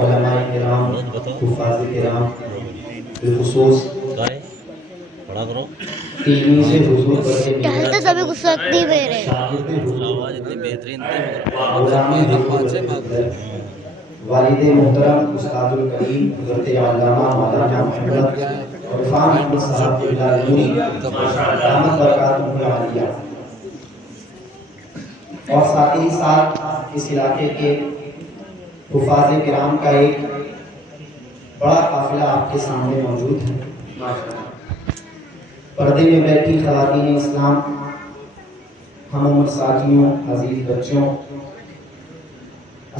علماء کرام، حفاظ کرام، بالخصوص بڑا کرو تینوں سے حضور پر کے ٹہلتے سبھی کو سکتی میرے شاگرد حضور آواز اتنی بہترین تھی مگر غلام حضور برکت والد محترم استاد الکریم حضرت علامہ مولانا محمد عرفان احمد صاحب قبلہ نوری دامت برکاتہ العالیہ، اور ساتھ ہی ساتھ اس علاقے کے حفاظ کرام کا ایک بڑا قافلہ آپ کے سامنے موجود ہے۔ پردے میں بیٹھی خواتین اسلام، ہم عمر ساتھیوں، عزیز بچوں،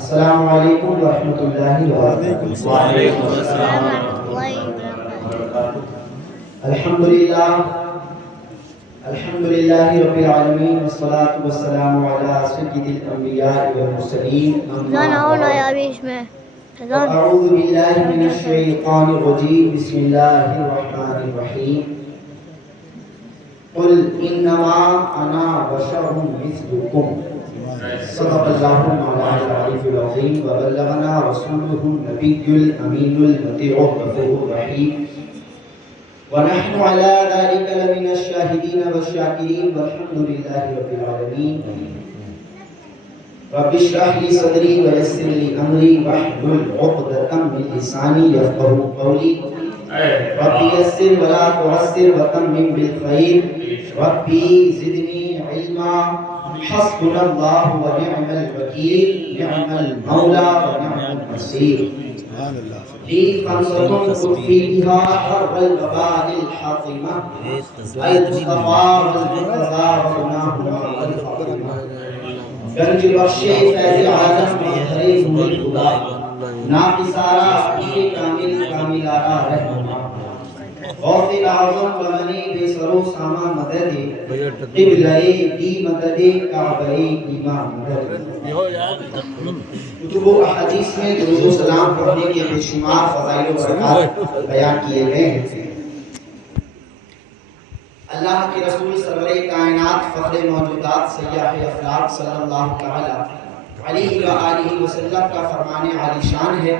السلام علیکم ورحمۃ اللہ وبرکاتہ۔ وعلیکم السلام ورحمۃ اللہ وبرکاتہ۔ الحمدللہ رب العالمین، والصلاة والسلام علی سید الانبیاء والمرسلین، جانا ہونا ہے ابھی اس میں اعوذ باللہ من الشیطان الرجیم، بسم اللہ الرحمن الرحیم، قل انما انا بشر مثلکم، صدق اللہ مولانا العلی العظیم، وبلغنا رسولہ النبی الامین المطیع الغفور الرحیم، ونحن على ذلك لمن الشاهدين والشاكرين، والحمد لله رب العالمين۔ رب اشرح لي صدري ويسر لي امري واحلل عقدة من لساني يفقهوا قولي، رب يسر ولا تعسر وتمم بالخير، ربي زدني علما، حسبنا الله ونعم الوكيل، نعم المولى ونعم النصير، لي خمسة تخفي بها حرب الوباء الحاطمة، أي المصطفى والمرتضى ومناهما الفاطمة، گنج بخشے فیض عالم مظہر نور خدا، ناقصارا پیر کامل کاملارا رہنما، غوث اعظم بمنی بے سرو ساما مدد، قبلہ دی مدد کعبہ امام مدد۔ کتب و احادیث میں درود و سلام پڑھنے کے بے شمار فضائل و برکات بیان کیے گئے ہیں۔ اللہ کے رسول سرور کائنات، فخر موجودات، سیاح افلاک صلی اللہ تعالی علیہ وآلہ وسلم کا فرمان عالی شان ہے،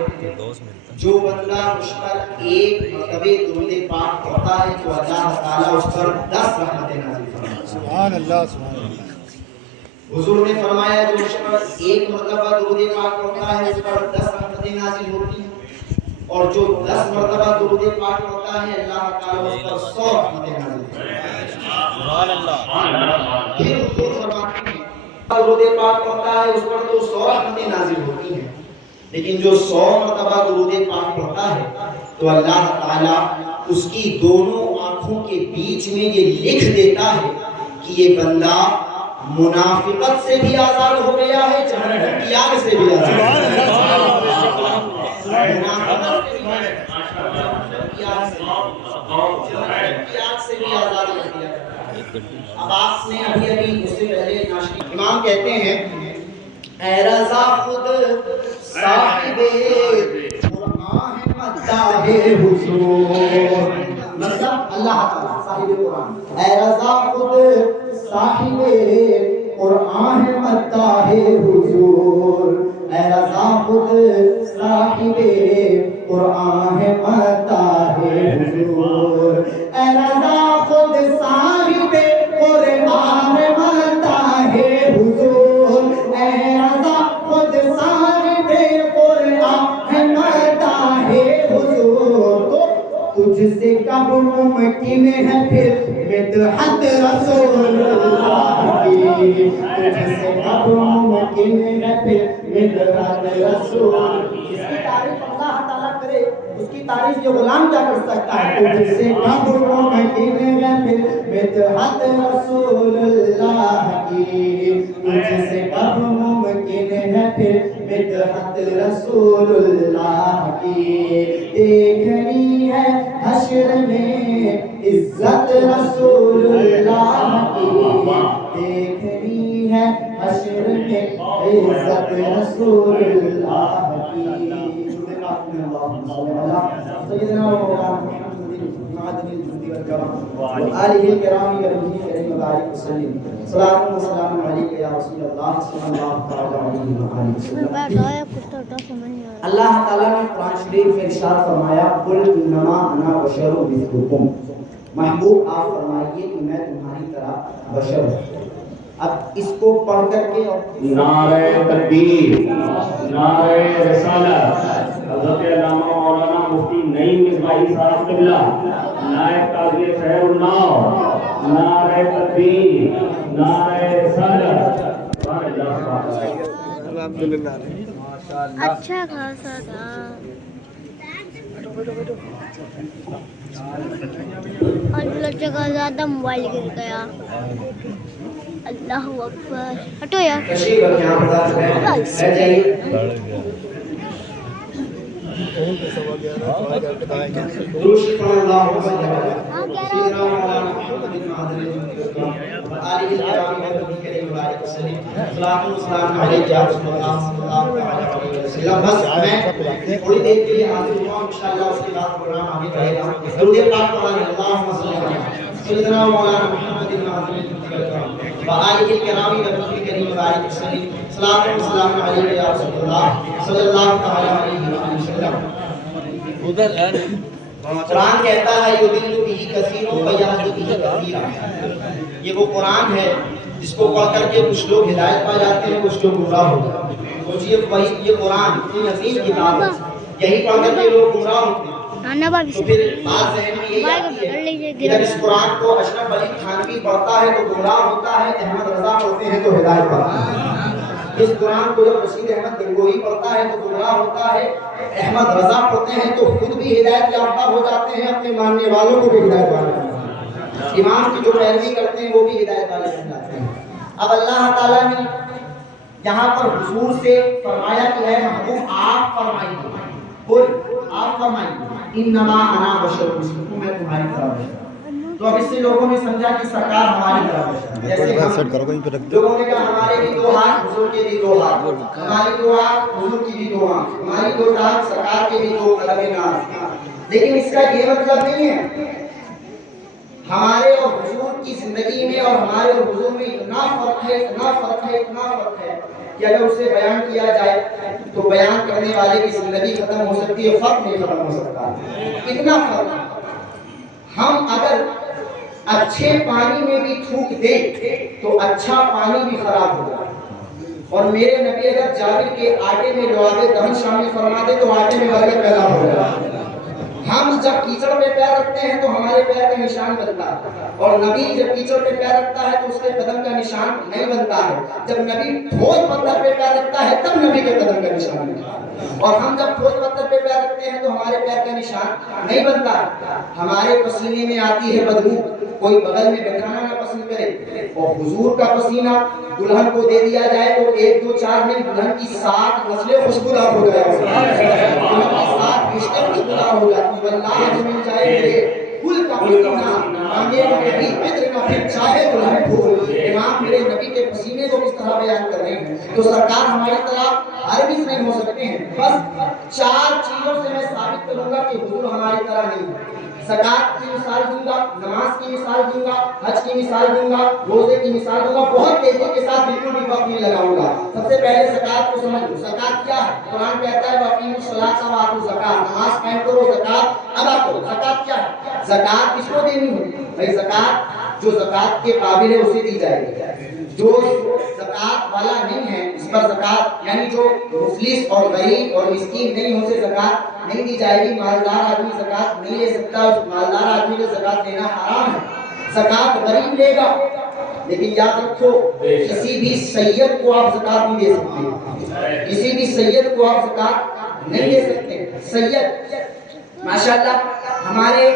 جو بندہ مجھ پر ایک مرتبہ درود پاک پڑھتا ہے تو اللہ تعالیٰ اس پر 10 رحمتیں نازل فرماتا ہے۔ سبحان اللہ سبحان اللہ۔ حضور نے فرمایا جو مجھ پر ایک مرتبہ درود پاک پڑھتا ہے اس پر 10 رحمتیں نازل ہوتی ہیں، اور جو 10 مرتبہ درود پاک پڑھتا ہے اللہ تعالیٰ اس پر 100 رحمتیں نازل ہوتی ہیں۔ سبحان اللہ۔ پھر حضور فرماتے ہیں درود پاک پڑھتا ہے اس پر تو 100 رحمتیں نازل ہوتی ہیں، لیکن جو 100 مرتبہ درود پاک پڑھتا ہے تو اللہ تعالیٰ اس کی دونوں آنکھوں کے بیچ میں یہ لکھ دیتا ہے کہ یہ بندہ منافقت سے بھی آزاد ہو گیا ہے، جہنم کی آگ سے بھی آزاد ہو گیا ہے۔ اب آپ نے ابھی اس سے پہلے امام کہتے ہیں اے رضا خود صاحب قرآن مداح حضور، مطلب اللہ تعالیٰ صاحب قرآن، اے رضا خود صاحب قرآن مداح حضور، اے رضا خود صاحب قرآن مداح حضور، اے رضا خود صاحب قرآن مداح حضور، اے رضا خود صاحب قرآن مداح حضور، تجھ سے کب ممکن ہے پھر مدحت رسول اللہ کی، تجھ سے کب ممکن ہے پھر مدحت رسول کی۔ اس کی تعریف اللہ تعالیٰ کرے، اس کی تعریف یہ غلام کیا کر سکتا ہے؟ تجھ سے کب ممکن ہے پھر مدحت رسول اللہ کی، تجھ سے کب ممکن ہے پھر مدحت رسول اللہ کی، دیکھنی ہے حشر میں عزت رسول اللہ کی، دیکھنی ہے حشر میں عزت رسول اللہ کی۔ سیدنا و مولانا محمد معدن الجود والکرم وآلہ الکرام وبارك وسلم صلاة وسلام عليك يا رسول الله صلى الله تعالى عليه وآله میں وسلم. بیٹھ رہا ہے کچھ تو سمجھ نہیں آ رہا. اللہ تعالیٰ نے قرآن شریف میں ارشاد فرمایا قل انما انا بشر مثلکم. محبوب آپ فرمائیے کہ میں تمہاری طرح بشر ہوں. اب اس کو پڑھ کر کے نعرہ تکبیر، نعرہ رسالت، حضرت علامہ مولانا مفتی نعیم مصباحی صاحب قبلہ، نائب قاضی خیر النو، نعرہ تکبیر، نعرہ رسالت. اچھا خاصا تھا. اور بچے کا زیادہ موبائل گر گیا. اللہ اکبر. ہٹو یار. تشریف رکھیں آپ حضرات بیٹھ جائیے. درود شریف اللہ وسلم سیدنا مولانا محمد بن عبد آلہ الکرام کریم وبارک وسلم صلاۃ و سلام علیک یا رسول اللہ صلی اللہ علیہ وسلم. بس میں تھوڑی دیر کے لیے حاضر ہوا ہوں، انشاءاللہ اس کے بعد پروگرام آگے بڑھے گا. درود پاک پڑھیں. اللہم صلی علی سیدنا مولانا محمد بن عبد آلہ الکرام کریم وبارک وسلم صلاۃ و سلام علیک یا رسول اللہ صلی اللہ علیہ وسلم. قرآن کہتا ہے یضل بہ کثیر و یہدی بہ کثیر. یہ وہ قرآن ہے جس کو پڑھ کر کے کچھ لوگ ہدایت پا جاتے ہیں، کچھ لوگ گمراہ ہوتے ہیں. یہ قرآن اتنی عظیم کتاب ہے، یہی پڑھ کر کے لوگ گمراہ ہوتے ہیں. تو پھر بات ذہن میں یہی آتی ہے کہ جب اس قرآن کو اشرف علی تھانوی پڑھتا ہے تو گمراہ ہوتا ہے، احمد رضا پڑھتے ہیں تو ہدایت پاتا ہے. اس قرآن کو جب رشید احمد گنگوہی پڑھتا ہے تو گمراہ ہوتا ہے، احمد رضا پڑھتے ہیں تو خود بھی ہدایت یافتہ ہو جاتے ہیں، اپنے ماننے والوں کو بھی ہدایت والے بن جاتے ہیں. امام کی جو پیروی کرتے ہیں وہ بھی ہدایت والے بن جاتے ہیں. اب اللہ تعالیٰ نے یہاں پر حضور سے فرمایا کہ اے محبوب آپ فرمائیے، قل آپ فرمائیے انما انا بشر مثلکم، میں تمہاری طرح بشر. تو اب اس سے لوگوں نے سمجھا کہ سرکار ہماری طرح بشر ہے. جیسے لوگوں نے کہا ہمارے بھی دو ہاتھ، حضور کے بھی دو ہاتھ، ہماری دو آنکھ، حضور کی بھی دو آنکھ، ہماری دو ٹانگ، سرکار کے بھی دو قدم ناز. لیکن اس کا یہ مطلب نہیں ہے. ہمارے اور حضور کی زندگی میں اور ہمارے اور حضور میں اتنا فرق ہے، اتنا فرق ہے، اتنا فرق ہے کہ اگر اسے بیان کیا جائے تو بیان کرنے والے کی زندگی ختم ہو سکتی ہے، فرق نہیں ختم ہو سکتا. اتنا فرق. ہم اگر اچھے پانی میں بھی تھوک دیں تو اچھا پانی بھی خراب ہو جائے. اور میرے نبی اگر جابر کے آٹے میں لعاب دہن شامل فرما دے تو آٹے میں برکت پیدا ہو جائے. ہم جب کیچڑ پہ پیر رکھتے ہیں تو ہمارے پیر کا نشان بنتا ہے، اور نبی جب کیچڑ پہ پیر رکھتا ہے تو اس کے قدم کا نشان نہیں بنتا ہے. جب نبی ٹھوس پتھر پہ پیر رکھتا ہے تب نبی کے قدم کا نشان بنتا ہے، اور ہم جب ٹھوس پتھر پہ پیر رکھتے ہیں تو ہمارے پیر کا نشان نہیں بنتا. ہمارے پسینے میں آتی ہے بدبو، کوئی بغل میں بٹھانا نہ پسند کرے. اور حضور کا پسینہ دلہن کو دے دیا جائے تو 1 2 4 نہیں، دلہن کی 7 نسلیں خوشبودار ہو جائے، دلہن کی 7 رشتے خوشبودار ہو جاتی. واللہ مل جائے میرے کل کا پسینہ مانگے نبی عطر نہ پھر چاہے دلہن پھول. امام میرے نبی کے پسینے کو کس طرح بیان کر رہے ہیں. تو سرکار ہماری طرح عربی نہیں ہو سکتے ہیں. بس 4 چیزوں سے میں ثابت کروں گا کہ حضور ہماری طرح نہیں ہے. زکات کی مثال دوں گا، نماز کی مثال دوں گا، حج کی مثال دوں گا، روزے کی مثال دوں گا. بہت تیزی کے ساتھ بالکل بھی وقت نہیں لگاؤں گا. سب سے پہلے زکات کو سمجھ لو. زکات کیا ہے؟ قرآن کہتا ہے وَأَقِیمُوا الصَّلَاةَ وَآتُوا الزَّکَاةَ، نماز قائم کرو، زکات ادا کرو. زکات کیا ہے؟ زکات کس کو دینی ہے بھائی؟ زکات جو زکات کے قابل ہے اسے دی جائے گی. جو زکات والا نہیں ہے اس پر زکات، یعنی جو مفلس اور غریب اور مسکین نہیں ہے اسے زکات نہیں دی جائے گی. مالدار آدمی زکات نہیں لے سکتا، مالدار آدمی کو زکات دینا حرام ہے. زکات غریب لے گا، لیکن یاد رکھو کسی بھی سید کو آپ زکات نہیں دے سکتے. کسی بھی سید کو آپ زکات نہیں دے سکتے. سید ماشاءاللہ ہمارے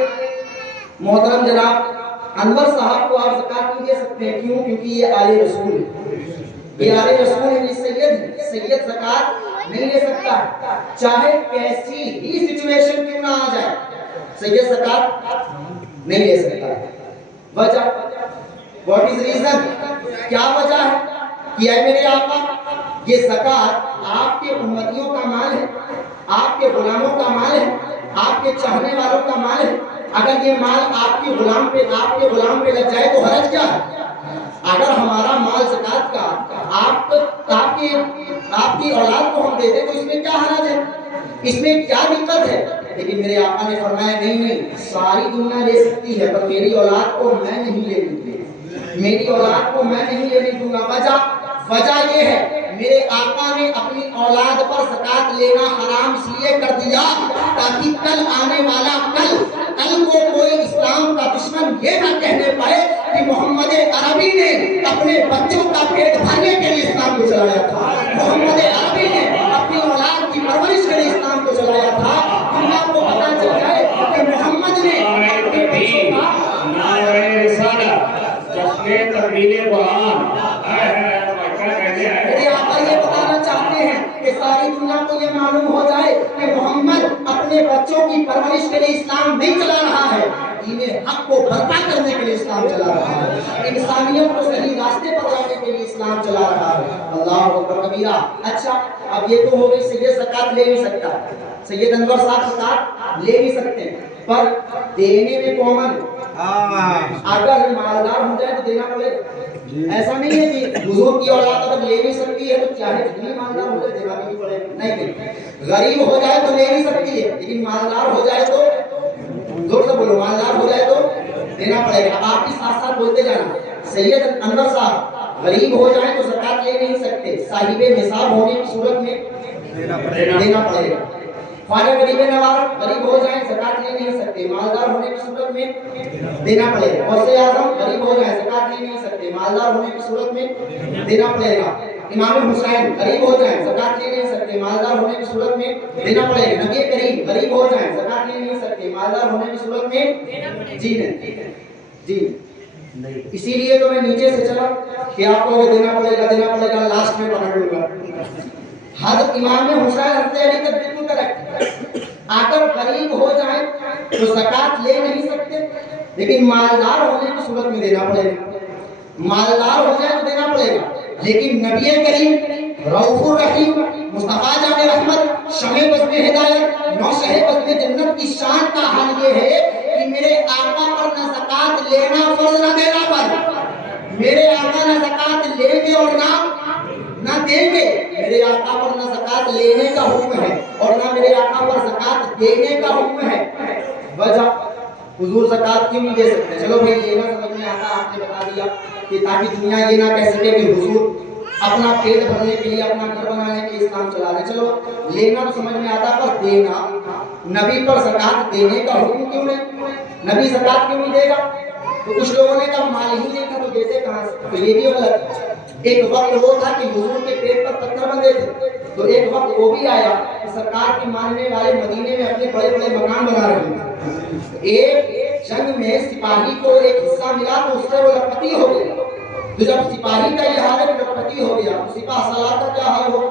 محترم جناب انور صاحب کو آپ زکات نہیں دے سکتے. کیوں؟ کیونکہ یہ آل رسول ہے. یہ آل رسول ہے، یہ سید ہے. سید زکات نہیں لے سکتا چاہے کیسی ہی سچویشن کیوں نہ آ جائے. سید زکات نہیں لے سکتا. وجہ واٹ از ریزن؟ کیا وجہ ہے کہ اے میرے آقا یہ زکات آپ کے امتیوں کا مال ہے، آپ کے غلاموں کا مال ہے، آپ کے چاہنے والوں کا مال ہے. اگر یہ مال آپ کے غلام پہ لگ جائے تو حرج کیا ہے؟ اگر ہمارا مال زکات کا آپ کی اولاد کو ہم دے دیں تو اس میں کیا حرج ہے، اس میں کیا دقت ہے؟ لیکن میرے آقا نے فرمایا نہیں، ساری دنیا لے سکتی ہے پر میری اولاد کو میں نہیں لینے دوں گا، میری اولاد کو میں نہیں لینے دوں گا۔ وجہ یہ ہے، میرے آقا نے اپنی اولاد پر زکات لینا حرام اس لیے کر دیا تاکہ کل آنے والا کل کو کوئی اسلام کا دشمن یہ نہ کہنے پائے کہ محمد عربی نے اپنے بچوں کا پیٹ بھرنے کے لیے اسلام کو چلایا تھا، محمد عربی نے اپنی اولاد کی پرورش کے لیے اسلام کو چلایا تھا۔ دنیا کو پتہ چل جائے کہ محمد نے اپنے بچوں کا میرے آقا یہ بتانا چاہتے ہیں کہ ساری دنیا کو یہ معلوم ہو جائے کہ محمد اپنے بچوں کی پرورش کے لیے اسلام نہیں چلا رہا ہے، دین حق کو برپا کرنے کے لیے اسلام چلا رہا ہے، انسانیت کو صحیح راستے پر لانے کے لیے اسلام چلا رہا ہے۔ اللہ اکبر کبیرہ۔ اچھا اب یہ تو ہو گئی سید زکات لے نہیں سکتا، سید انور صاحب زکات لے نہیں سکتے، پر دینے میں کامن اگر مالدار ہو جائے تو دینا پڑے گا۔ ایسا نہیں ہے کہ حضور کی اولاد اگر لے نہیں سکتی ہے تو چاہے جتنی مالدار ہو جائے دینا بھی پڑے گا، نہیں، غریب ہو جائے تو لے نہیں سکتی ہے لیکن مالدار ہو جائے تو زور سے بولو، مالدار ہو جائے تو دینا پڑے گا۔ اب آپ بھی ساتھ ساتھ بولتے جانا۔ سید انور صاحب غریب ہو جائیں تو زکات لے نہیں سکتے، صاحب نصاب ہونے کی صورت میں دینا پڑے گا۔ خواجہ غریب نواز غریب ہو جائیں زکات لے نہیں سکتے، مالدار ہونے کی صورت میں دینا پڑے گا۔ غوث اعظم غریب ہو جائیں زکات لے نہیں سکتے، مالدار ہونے کی صورت میں دینا پڑے گا۔ امام حسین غریب ہو جائیں زکات لے نہیں سکتے، مالدار ہونے کی صورت میں دینا پڑے گا۔ نبی کریم غریب ہو جائیں زکات لے نہیں سکتے، مالدار ہونے کی صورت میں جی نہیں جی نہیں۔ اسی لیے تو میں نیچے سے چلا کہ آپ کو دینا پڑے گا، لاسٹ میں پکڑ لوں گا۔ حضرت امام حسین رضی اللہ عنہ بالکل کریکٹ، اگر غریب ہو جائیں تو زکات لے نہیں سکتے لیکن مالدار ہونے کی صورت میں دینا پڑے گا، مالدار ہو جائے تو دینا پڑے گا۔ لیکن نبی کریم رؤوف الرحیم مصطفیٰ جان رحمت شمع بزم ہدایت نوشہ بزم جنت کی شان کا حال یہ ہے کہ میرے آقا پر نہ زکات لینا فرض نہ دینا فرض، میرے آقا نہ زکات لیں گے اور نہ دیں گے، میرے آقا پر نہ زکات لینے کا حکم ہے اور نہ میرے آقا پر زکات دینے کا حکم ہے۔ وجہ حضور زکات کیوں نہیں دے سکتے؟ چلو بھائی یہ نہ سمجھ میں آتا، آپ نے بتا دیا کہ تاکہ دنیا یہ نہ کہہ سکے کہ حضور اپنا پیٹ بھرنے کے لیے، اپنا گھر بنانے کے لیے اسلام چلا رہے۔ چلو لینا تو سمجھ میں آتا، پر دینا، نبی پر زکات دینے کا حکم کیوں نہیں؟ نبی زکات کیوں نہیں دے گا؟ تو کچھ لوگوں نے کہا مال ہی نہیں تھا تو دیتے کہاں سے؟ تو یہ بھی غلط۔ ایک وقت وہ تھا کہ حضور کے پیٹ پر پتھر بندھے تھے، تو ایک وقت وہ بھی آیا کہ سرکار کے ماننے والے مدینے میں اپنے بڑے بڑے مکان بنا رہے تھے۔ ایک جنگ میں سپاہی کو ایک حصہ ملا تو اس سے وہ لکھپتی ہو گیا۔ تو جب سپاہی کا یہ حال ہے کہ لکھپتی ہو گیا، سپاہ سالار کا کیا حال ہو؟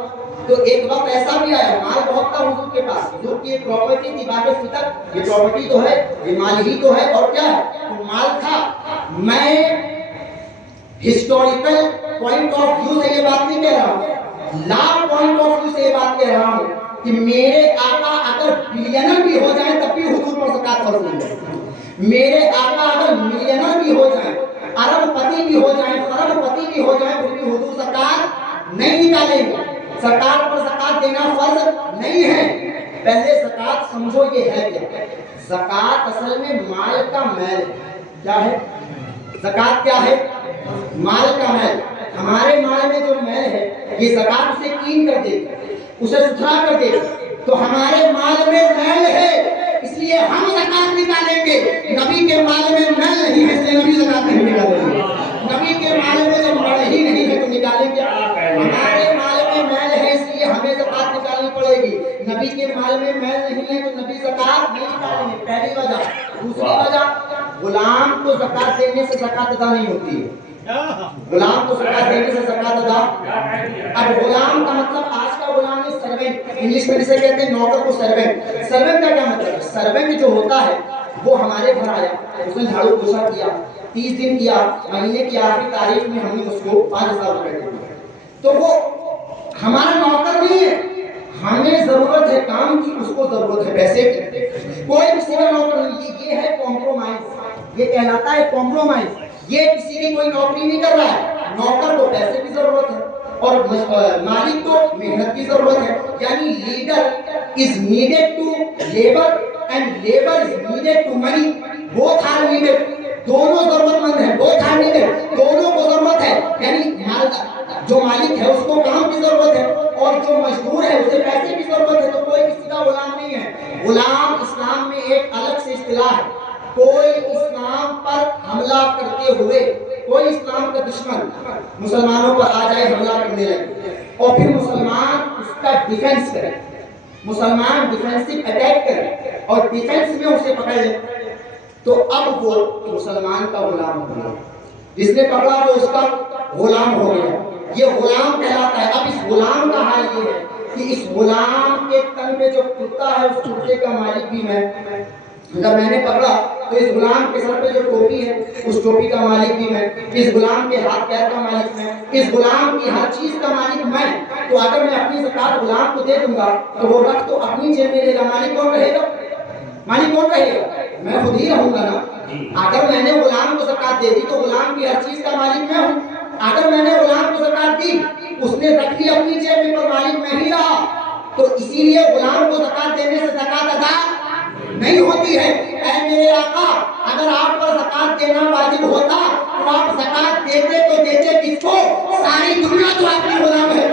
تو ایک وقت ایسا بھی آیا، مال بہت تھا حضور کے پاس، حضور کی ایک پراپرٹی تھی باب فتح، یہ پراپرٹی تو ہے، یہ مال ہی تو ہے اور کیا ہے، تو مال تھا۔ میں ہسٹوریکل پوائنٹ آف ویو سے یہ بات نہیں کہہ رہا ہوں، لا پوائنٹ آف ویو سے یہ بات کہہ رہا ہوں کہ میرے آقا اگر بلینر بھی ہو جائیں تب بھی حضور پر زکات فرض نہیں ہے۔ میرے آقا اگر ملینر بھی ہو جائیں، ارب پتی بھی ہو جائیں، خرب پتی بھی ہو جائیں، پھر بھی حضور زکات نہیں نکالیں گے۔ سرکار پر زکات دینا فرض نہیں ہے۔ پہلے زکات سمجھو یہ ہے کیا؟ زکات اصل میں مال کا میل ہے۔ کیا ہے زکات؟ کیا ہے؟ مال کا میل۔ ہمارے مال میں جو میل ہے یہ زکات اسے کلین کر دے، اسے ستھرا کر دے، تو ہمارے مال میں میل ہے اس لیے ہم زکات نکالیں گے۔ نبی کے مال میں میل نہیں ہے اس لیے نبی زکات نہیں نکالیں گے۔ نبی کے مال میں جب میل ہی نہیں ہے تو نکالیں گے؟ ہمارے مال میں میل ہے اس لیے ہمیں زکات نکالنی پڑے گی۔ نبی کے مال میں میل نہیں ہے تو نبی زکات نہیں نکالیں گے، پہلی وجہ۔ دوسری وجہ، غلام کو زکات دینے سے زکات ادا نہیں ہوتی ہے۔ غلام کو زکات دینے سے زکات ادا، اب غلام کا مطلب آج کا غلام ہے سروینٹ، انگلش میں جسے کہتے ہیں نوکر کو سروینٹ۔ سروینٹ کا کیا مطلب ہے؟ سروینٹ جو ہوتا ہے وہ ہمارے گھر آیا، اس نے جھاڑو پوچھا کیا، 30 دن کیا، مہینے کی آخری تاریخ میں ہم نے اس کو 5000 روپے دے، تو وہ ہمارا نوکر نہیں ہے، ہمیں ضرورت ہے کام کی، اس کو ضرورت ہے پیسے کی۔ کوئی کسی کا نوکر نہیں، یہ ہے کمپرومائز، یہ کہلاتا ہے کمپرومائز۔ یہ کسی کی کوئی نوکری نہیں کر رہا ہے، نوکر کو پیسے کی ضرورت ہے اور مالک کو محنت کی ضرورت ہے. یعنی leader is needed to labour and labour is needed to money. Both are needed. دونوں ضرورت مند ہیں. Both are needed. دونوں کو ضرورت ہے. یعنی جو مالک ہے اس کو کام کی ضرورت ہے اور جو مزدور ہے اسے پیسے کی ضرورت ہے. تو کوئی کسی کا غلام نہیں ہے. غلام اسلام میں ایک الگ سے اصطلاح ہے. کوئی اسلام پر حملہ کرتے ہوئے، کوئی اسلام کا دشمن مسلمانوں پر آ جائے، حملہ کرنے لگے اور پھر مسلمان اس کا ڈیفنس کرے، مسلمان ڈیفینسو اٹیک کرے اور ڈیفنس میں اسے پکڑ لے، تو اب وہ مسلمان کا غلام ہو گیا. جس نے پکڑا وہ اس کا غلام ہو گیا. یہ غلام کہلاتا ہے. اب اس غلام کا حال یہ ہے کہ اس غلام کے تن پہ جو کرتا ہے اس کرتے کا مالک بھی میں. جب میں نے پکڑا تو اس غلام کے سر پہ جو ٹوپی ہے اس ٹوپی کا مالک بھی میں. اس غلام کے ہاتھ پیر کا مالک میں. اس غلام کی ہر چیز کا مالک میں. تو اگر میں اپنی زکات غلام کو دے دوں گا تو وہ رکھ تو اپنی جیب میں لے گا. مالک کون رہے گا؟ مالک کون رہے گا؟ میں خود ہی رہوں گا نا. اگر میں نے غلام کو زکات دے دی تو غلام کی ہر چیز کا مالک میں ہوں. اگر میں نے غلام کو زکات دی اس نے رکھ لی اپنی جیب میں پر مالک میں ہی رہا. تو اسی لیے غلام کو زکات دینے سے زکات ادا نہیں ہوتی ہے. اے میرے آقا، اگر آپ پر زکات دینا واجب ہوتا تو آپ زکات دیتے تو دیتے کس کو؟ ساری دنیا تو آپ کی غلام ہے.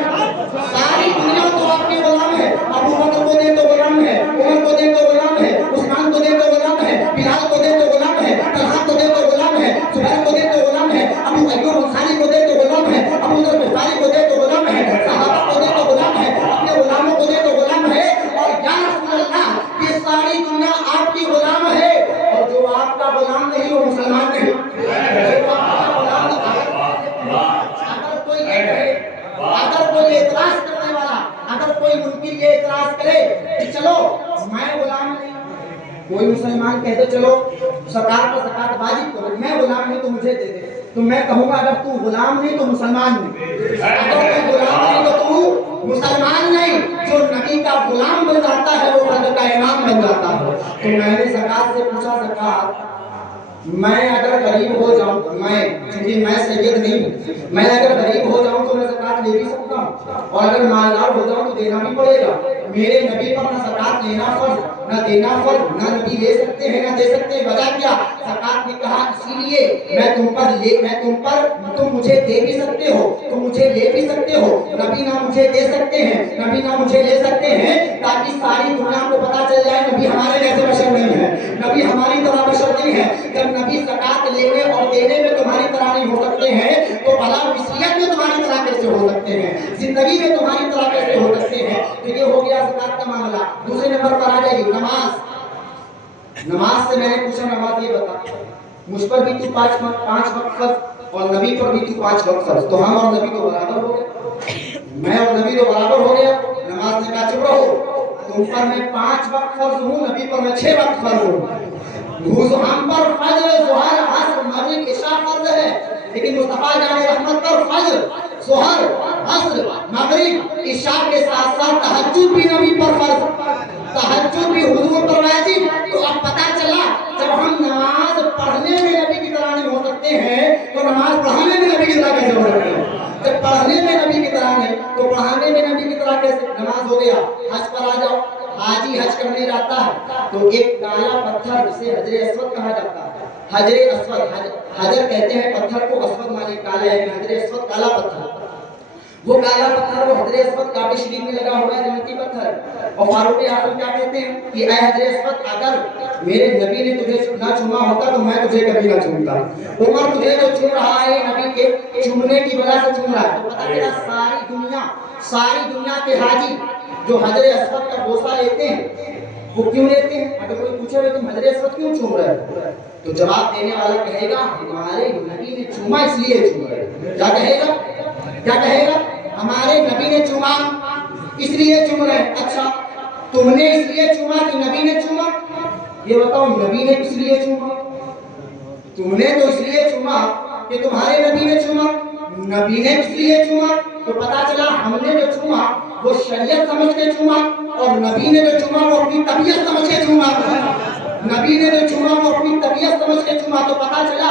ساری دنیا تو آپ کی غلام ہے. ابو بکر کو دے تو غلام ہے، عمر کو دے تو غلام ہے، عثمان کو دے تو غلام ہے، بلال کو دے تو غلام ہے، طلحہ کو دے تو غلام ہے، زبیر کو دے تو غلام ہے، ابو ایوب انصاری کو دے تو غلام ہے، ابو ذر غفاری کو دے تو غلام ہے، صحابہ کو دے تو غلام ہے، اپنے غلاموں کو دے تو غلام ہے. اور یا رسول اللہ، یہ ساری دنیا آپ کی غلام ہے. اور جو آپ کا غلام نہیں وہ مسلمان نہیں. اگر کوئی اعتراض کرنے والا، اگر کوئی منکر یہ اعتراض کرے کہ چلو میں غلام نہیں، کوئی مسلمان کہتے چلو سرکار پر زکات واجب کرو، میں غلام نہیں تو مجھے دے دے، تو میں کہوں گا اگر تو غلام نہیں تو مسلمان نہیں. اگر تو غلام نہیں تو تو مسلمان نہیں. جو نبی کا غلام بن جاتا ہے وہ بندہ کا امام بن جاتا ہے. تو میں نے زکات سے پوچھا، زکات میں اگر غریب ہو جاؤں، چونکہ میں سید نہیں ہوں، میں اگر غریب ہو جاؤں تو میں زکات لے بھی سکتا ہوں اور اگر مالدار ہو جاؤں تو دینا بھی پڑے گا. میرے نبی پر نہ زکات لینا فرض، نہ دینا فرض، نہ نبی لے سکتے ہیں نہ دے سکتے ہیں. وجہ کیا؟ زکات نے کہا اسی لیے تم مجھے دے بھی سکتے ہو، تم مجھے لے بھی سکتے ہو. نبی نہ مجھے دے سکتے ہیں، نبی نہ مجھے لے سکتے ہیں، تاکہ ساری دنیا کو پتا چل جائے نبی ہمارے جیسے بشر نہیں ہے، نبی ہماری طرح بشر نہیں ہے. جب نبی زکات لینے اور دینے میں تمہاری طرح نہیں ہو سکتے ہیں تو بھلا وصیت میں تمہاری طرح کیسے ہو سکتے ہیں، زندگی میں تمہاری طرح کیسے ہو سکتے ہیں. تو یہ ہو گیا زکات کا معاملہ. دوسرے نمبر پر آ جائے گی نماز. نماز سے میں نے پوچھا نماز یہ بتا، مجھ پر بھی تو پانچ وقت فرض اور نبی پر بھی تو 5 وقت فرض، تو ہم اور نبی تو برابر ہو گئے. میں اور نبی تو برابر ہو گیا. نماز نے کہا چپ رہو، تم پر میں 5 وقت فرض ہوں، نبی پر میں 6 وقت فرض ہوں. ہم پر فجر، ظہر، عصر، مغرب، عشاء فرض ہے، لیکن مصطفیٰ جان رحمت پر فجر، ظہر، عصر، مغرب، عشاء کے ساتھ ساتھ تہجد بھی نبی پر فرض، تہجد بھی حضور پر واجب. تو اب پتہ چلا جب ہم نماز پڑھنے میں نبی کی طرح نہیں ہو سکتے ہیں تو نماز پڑھانے میں نبی کی طرح کیسے ہو سکتے ہیں؟ جب پڑھنے میں نبی کی طرح نہیں تو پڑھانے میں نبی کی طرح کیسے؟ نماز ہو گیا. حج پر آ جاؤ. حاجی حج کرنے جاتا ہے تو ایک کالا پتھر جسے حجر اسود کہا جاتا ہے، حجر اسود، حجر کہتے ہیں پتھر کو، اسود مانے کالا ہے، حجر اسود کالا پتھر. وہ کالا پتھر وہ حجر اسود کعبہ شریف میں لگا ہوا ہے، جنتی پتھر. اور فاروق اعظم کیا کہتے ہیں کہ اے حجر اسود، اگر میرے نبی نے تجھے نہ چوما ہوتا تو میں تجھے کبھی نہ چومتا. عمر تجھے جو چوم رہا ہے نبی کے چومنے کی وجہ سے چوم رہا ہے. تو پتہ چلا ساری دنیا کے حاجی جو حجر اسود کا بوسہ لیتے ہیں وہ کیوں لیتے ہیں؟ اگر کوئی پوچھے ہوئے تم حجر اسود کیوں چوم رہے ہو تو جواب دینے والا کہے گا ہمارے نبی نے چوما اس لیے چوم رہے. کیا کہے گا؟ ہمارے نبی نے چوما اس لیے چوم رہے. اچھا تم نے اس لیے چوما کہ نبی نے چوما؟ یہ بتاؤ نبی نے کس لیے چوما؟ تم نے تو اس لیے چوما کہ تمہارے نبی نے چوما. نبی نے اس لیے چوما تو پتا چلا ہم نے جو چوما وہ شریعت سمجھ کے چوما اور نبی نے جو چوما وہ اپنی طبیعت سمجھ کے چوما. نبی نے جو چوما وہ اپنی طبیعت سمجھ کے چوما. تو پتا چلا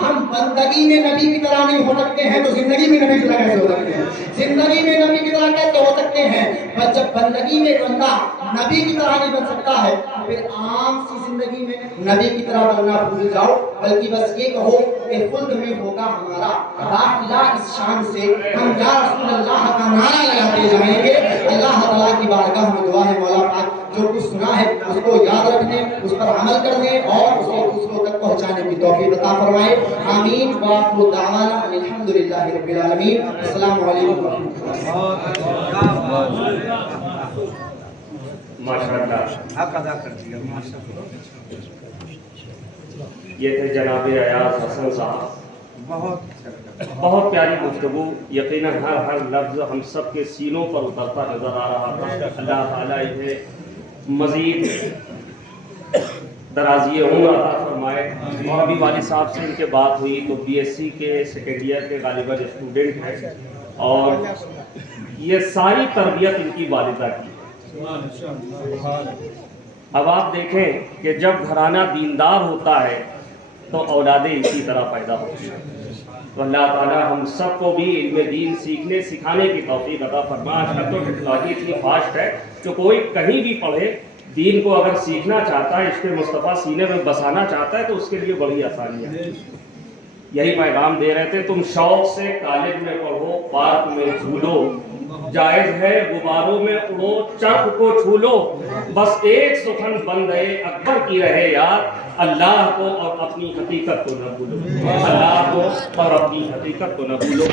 ہم بندگی میں نبی کی طرح نہیں ہو سکتے ہیں تو زندگی میں نبی کی طرح کیسے ہو سکتے ہیں؟ زندگی میں نبی کی طرح کیسے ہو سکتے ہیں؟ بس جب بندگی میں بندہ نبی کی طرح نہیں بن سکتا ہے پھر عام سی زندگی میں نبی کی طرح بننا بھول جاؤ، بلکہ بس یہ کہو کہ خلد میں ہوگا ہمارا داخلہ، اس شان سے ہم یا رسول اللہ کا نعرہ لگاتے جائیں گے۔ اللہ تعالیٰ کی بارگاہ میں دعا ہے مولا پاک جو کچھ سنا ہے اس کو یاد رکھنے، اس پر عمل کرنے اور اس کو دوسروں تک پہنچانے کی توفیق عطا فرمائے، آمین۔ وآخر دعوانا الحمدللہ رب العالمین۔ السلام علیکم ورحمۃ اللہ۔ ماشاءاللہ یہ تھے جناب ایاز حسن صاحب، بہت پیاری گفتگو، یقیناً ہر لفظ ہم سب کے سینوں پر اترتا نظر آ رہا تھا۔ اللہ تعالیٰ انہیں مزید درازی عمر عطا فرمائے۔ اور ابھی والد صاحب سے ان کے بات ہوئی تو بی ایس سی کے سیکنڈ ایئر کے غالباً اسٹوڈنٹ ہیں، اور یہ ساری تربیت ان کی والدہ کی۔ اب آپ دیکھیں کہ جب گھرانہ دیندار ہوتا ہے تو اولادیں اسی طرح پیدا ہوتی ہیں۔ تو اللہ تعالیٰ ہم سب کو بھی علم دین سیکھنے سکھانے کی توفیق عطا فرمائے۔ آج کل تو ٹیکنالوجی اتنی فاسٹ ہے کہ کوئی کہیں بھی پڑھے، دین کو اگر سیکھنا چاہتا ہے، عشق مصطفیٰ سینے میں بسانا چاہتا ہے تو اس کے لیے بڑی آسانی ہے۔ یہی پیغام دے رہے تھے، تم شوق سے کالج میں پڑھو، پارک میں جھولو، جائز ہے غباروں میں اڑو، چرخ کو چھولو، بس ایک سخن بندے اکبر کی رہے یاد، اللہ کو اور اپنی حقیقت کو نہ بھولو، اللہ کو اور اپنی حقیقت کو نہ بھولو۔